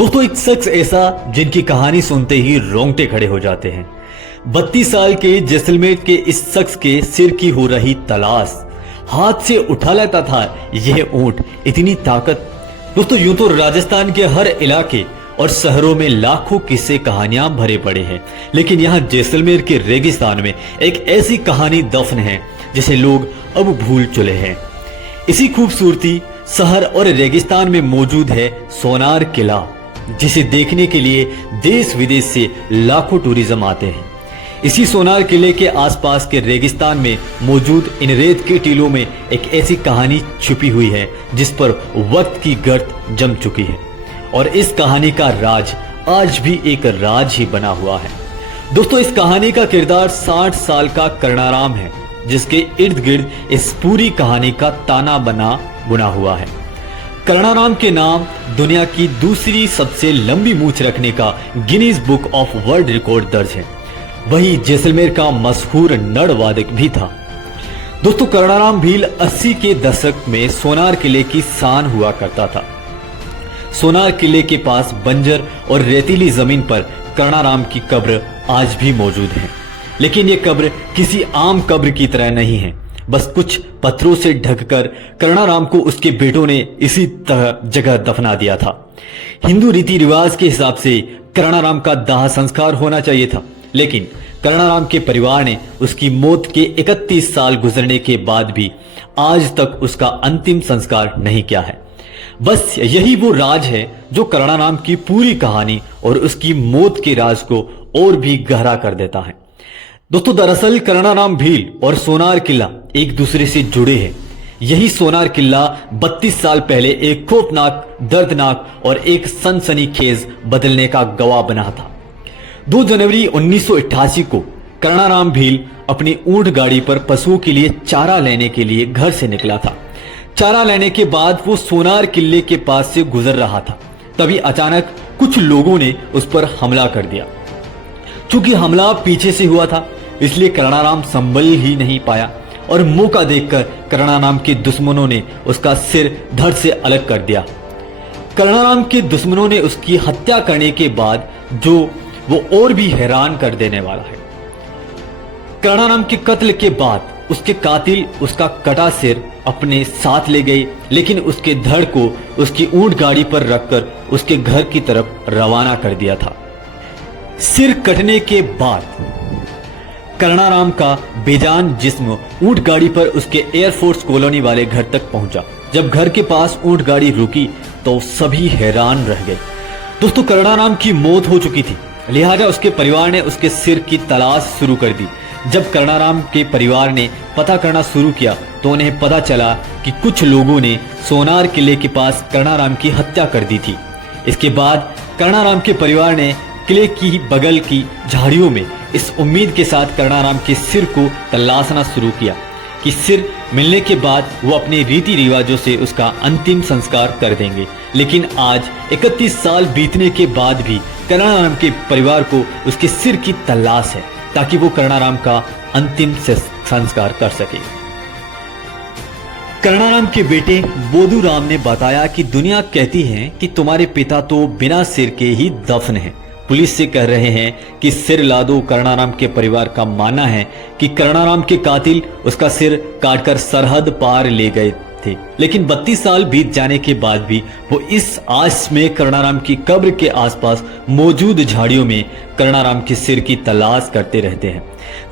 दोस्तों, एक शख्स ऐसा जिनकी कहानी सुनते ही रोंगटे खड़े हो जाते हैं। 32 साल के जैसलमेर के इस शख्स के सिर की हो रही तलाश, हाथ से उठा लेता था यह ऊंट, इतनी ताकत। दोस्तों, यूं तो राजस्थान के हर इलाके और शहरों में लाखों किस्से कहानियां भरे पड़े हैं, लेकिन यहाँ जैसलमेर के रेगिस्तान में एक ऐसी कहानी दफन है जिसे लोग अब भूल चुके हैं। इसी खूबसूरती शहर और रेगिस्तान में मौजूद है सोनार किला, जिसे देखने के लिए देश विदेश से लाखों टूरिज्म आते हैं। इसी सोनार किले के आसपास के रेगिस्तान में मौजूद इन रेत के टीलों में एक ऐसी कहानी छुपी हुई है जिस पर वक्त की गर्त जम चुकी है, और इस कहानी का राज आज भी एक राज ही बना हुआ है। दोस्तों, इस कहानी का किरदार 60 साल का कर्णाराम है, जिसके इर्द गिर्द इस पूरी कहानी का ताना बना बुना हुआ है। कर्णाराम के नाम दुनिया की दूसरी सबसे लंबी मूंछ रखने का Guinness book of world record दर्ज है। वही जैसलमेर का मशहूर नड़वादक भी था। दोस्तों, कर्णाराम भील 80 के दशक में सोनार किले की शान हुआ करता था। सोनार किले के पास बंजर और रेतीली जमीन पर कर्णाराम की कब्र आज भी मौजूद है, लेकिन यह कब्र किसी आम कब्र की तरह नहीं है। बस कुछ पत्थरों से ढककर कर्णाराम को उसके बेटों ने इसी जगह दफना दिया था। हिंदू रीति रिवाज के हिसाब से कर्णाराम का दाह संस्कार होना चाहिए था, लेकिन कर्णाराम के परिवार ने उसकी मौत के 31 साल गुजरने के बाद भी आज तक उसका अंतिम संस्कार नहीं किया है। बस यही वो राज है जो कर्णाराम की पूरी कहानी और उसकी मौत के राज को और भी गहरा कर देता है। दोस्तों, दरअसल कर्णाराम भील और सोनार किला एक दूसरे से जुड़े हैं। यही सोनार किला 32 साल पहले एक खौफनाक, दर्दनाक और एक सनसनीखेज बदलने का गवाह बना था। 2 जनवरी 1988 को कर्णाराम भील अपनी ऊंट गाड़ी पर पशुओं के लिए चारा लेने के लिए घर से निकला था। चारा लेने के बाद वो सोनार किले के पास से गुजर रहा था, तभी अचानक कुछ लोगों ने उस पर हमला कर दिया। चूंकि हमला पीछे से हुआ था, इसलिए कर्णाराम संभल ही नहीं पाया और मौका देखकर कर्णाराम के दुश्मनों ने उसका सिर धड़ से अलग कर दिया। कर्णाराम के दुश्मनों ने उसकी हत्या करने के बाद जो वो और भी हैरान कर देने वाला है। कर्णाराम के कत्ल के बाद उसके कातिल उसका कटा सिर अपने साथ ले गए, लेकिन उसके धड़ को उसकी ऊंट गाड़ी पर रखकर उसके घर की तरफ रवाना कर दिया था। सिर कटने के बाद कर्णाराम का बेजान जिस्म ऊंट गाड़ी पर उसके एयरफोर्स कॉलोनी वाले घर तक पहुंचा। जब घर के पास ऊंट गाड़ी रुकी तो सभी हैरान रह गए। दोस्तों, कर्णाराम की मौत हो चुकी थी, लिहाजा उसके परिवार ने उसके सिर की तलाश शुरू कर दी। जब कर्णाराम के परिवार ने पता करना शुरू किया तो उन्हें पता चला कि कुछ लोगों ने सोनार किले के पास कर्णाराम की हत्या कर दी थी। इसके बाद कर्णाराम के परिवार ने किले की बगल की झाड़ियों में इस उम्मीद के साथ कर्णाराम के सिर को तलाशना शुरू किया कि सिर मिलने के बाद वो अपने रीति रिवाजों से उसका अंतिम संस्कार कर देंगे। लेकिन आज 31 साल बीतने के बाद भी कर्णाराम के परिवार को उसके सिर की तलाश है, ताकि वो कर्णाराम का अंतिम संस्कार कर सके। कर्णाराम के बेटे बोधूराम ने बताया कि दुनिया कहती है कि तुम्हारे पिता तो बिना सिर के ही दफन हैं। पुलिस से कह रहे हैं कि सिर ला दो। कर्णाराम के परिवार का मानना है कि कर्णाराम के कातिल उसका सिर काटकर सरहद पार ले गए थे, लेकिन 32 साल बीत जाने के बाद भी वो इस आस में कर्णाराम की कब्र के आसपास मौजूद झाड़ियों में कर्णाराम के सिर की तलाश करते रहते हैं।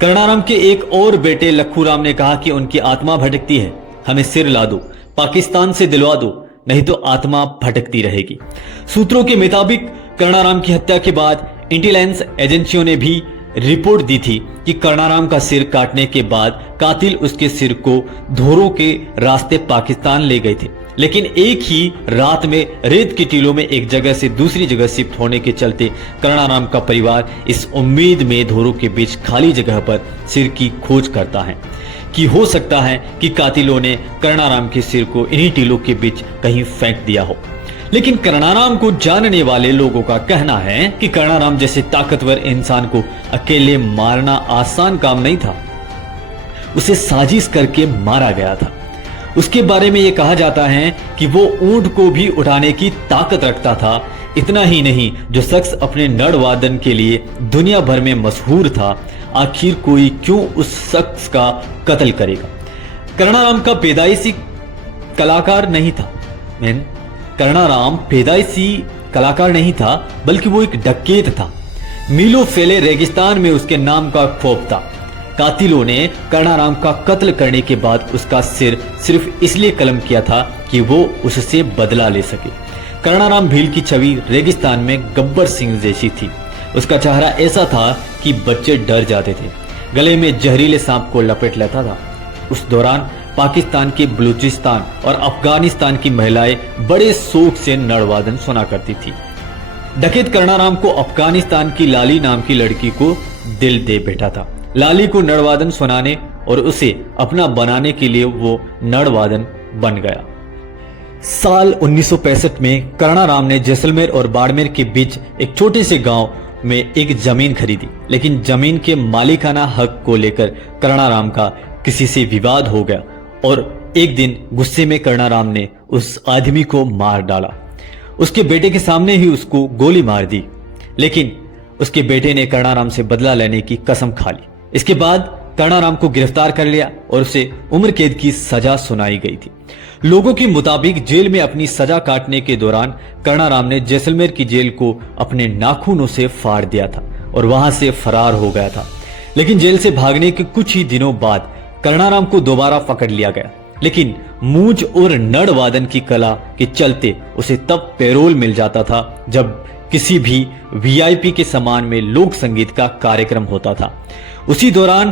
कर्णाराम के एक और बेटे लखूराम ने कहा कि उनकी आत्मा भटकती है, हमें सिर ला दो, पाकिस्तान से दिलवा दो, नहीं तो आत्मा भटकती रहेगी। सूत्रों के मुताबिक कर्णाराम की हत्या के बाद इंटेलिजेंस एजेंसियों ने भी रिपोर्ट दी थी कि कर्णाराम का सिर काटने के बाद कातिल उसके सिर को धोरों के रास्ते पाकिस्तान ले गए थे, लेकिन एक ही रात में रेत की टीलों में एक जगह से दूसरी जगह शिफ्ट होने के चलते कर्णाराम का परिवार इस उम्मीद में धोरों के बीच खाली जगह पर सिर की खोज करता है कि हो सकता है कि कातिलों ने कर्णाराम के सिर को इन्हीं टीलों के बीच कहीं फेंक दिया हो। लेकिन कर्णाराम को जानने वाले लोगों का कहना है कि कर्णाराम जैसे ताकतवर इंसान को अकेले मारना आसान काम नहीं था, उसे साजिश करके मारा गया था। उसके बारे में यह कहा जाता है कि वो ऊंट को भी उठाने की ताकत रखता था, इतना ही नहीं, जो शख्स अपने नड़ वादन के लिए दुनिया भर में मशहूर था, आखिर कोई क्यों उस शख्स का कत्ल करेगा। कर्णाराम का पैदाइशी कलाकार नहीं था। कर्णाराम पैदाइशी कलाकार नहीं था, बल्कि वो एक डकैत था। मीलों फैले रेगिस्तान में उसके नाम का खौफ था। कातिलों ने कर्णाराम का कत्ल करने के बाद उसका सिर सिर्फ इसलिए कलम किया था कि वो उससे बदला ले सके। कर्णाराम भील की छवि रेगिस्तान में गब्बर सिंह जैसी थी। उसका चेहरा ऐसा था कि बच्चे डर जाते थे। गले में जहरीले सांप को लपेट लेता था। उस दौरान पाकिस्तान के बलूचिस्तान और अफगानिस्तान की महिलाएं बड़े शौक से नड़वादन सुना करती थी। डकैत कर्णाराम को अफगानिस्तान की लाली नाम की लड़की को दिल दे बैठा था। लाली को नड़वादन सुनाने और उसे अपना बनाने के लिए वो नड़वादन बन गया। साल 1965 में कर्णाराम ने जैसलमेर और बाड़मेर के बीच एक छोटे से गांव में एक जमीन खरीदी, लेकिन जमीन के मालिकाना हक को लेकर कर्णाराम का किसी से विवाद हो गया और एक दिन गुस्से में कर्णाराम ने उस आदमी को मार डाला। उसके बेटे के सामने ही उसको गोली मार दी, लेकिन उसके बेटे ने कर्णाराम से बदला लेने की कसम खा ली। इसके बाद कर्णाराम को गिरफ्तार कर लिया और उसे उम्र कैद की सजा सुनाई गई थी। लोगों के मुताबिक जेल में अपनी सजा काटने के दौरान कर्णाराम ने जैसलमेर की जेल को अपने नाखूनों से फाड़ दिया था और वहां से फरार हो गया था। लेकिन जेल से भागने के कुछ ही दिनों बाद कर्णाराम को दोबारा पकड़ लिया गया, लेकिन मूंछ और नड़वादन की कला के चलते उसे तब पैरोल मिल जाता था जब किसी भी वीआईपी के सम्मान में लोक संगीत का कार्यक्रम होता था। उसी दौरान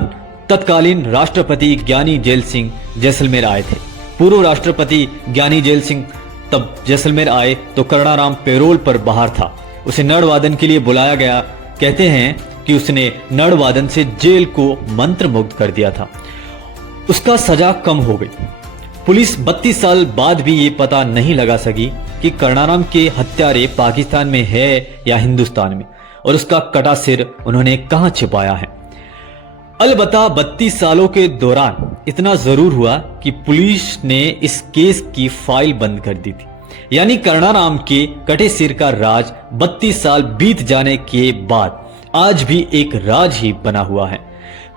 तत्कालीन राष्ट्रपति ज्ञानी जैल सिंह जैसलमेर आए थे। पूर्व राष्ट्रपति ज्ञानी जैल सिंह तब जैसलमेर आए तो कर्णाराम पैरोल पर बाहर था। उसे नड़वादन के लिए बुलाया गया। कहते हैं कि उसने नड़वादन से जेल को मंत्रमुग्ध कर दिया था। उसका सजा कम हो गई। पुलिस 32 साल बाद भी ये पता नहीं लगा सकी कि कर्णाराम के हत्यारे पाकिस्तान में है या हिंदुस्तान में, और उसका कटा सिर उन्होंने कहां छिपाया है। अलबत्ता 32 सालों के दौरान इतना जरूर हुआ कि पुलिस ने इस केस की फाइल बंद कर दी थी। यानी कर्णाराम के कटे सिर का राज 32 साल बीत जाने के बाद आज भी एक राज ही बना हुआ है।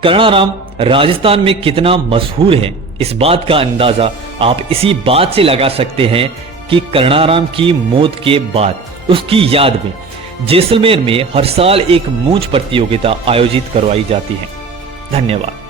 कर्णाराम राजस्थान में कितना मशहूर है, इस बात का अंदाजा आप इसी बात से लगा सकते हैं कि कर्णाराम की मौत के बाद उसकी याद में जैसलमेर में हर साल एक मूंछ प्रतियोगिता आयोजित करवाई जाती है। धन्यवाद।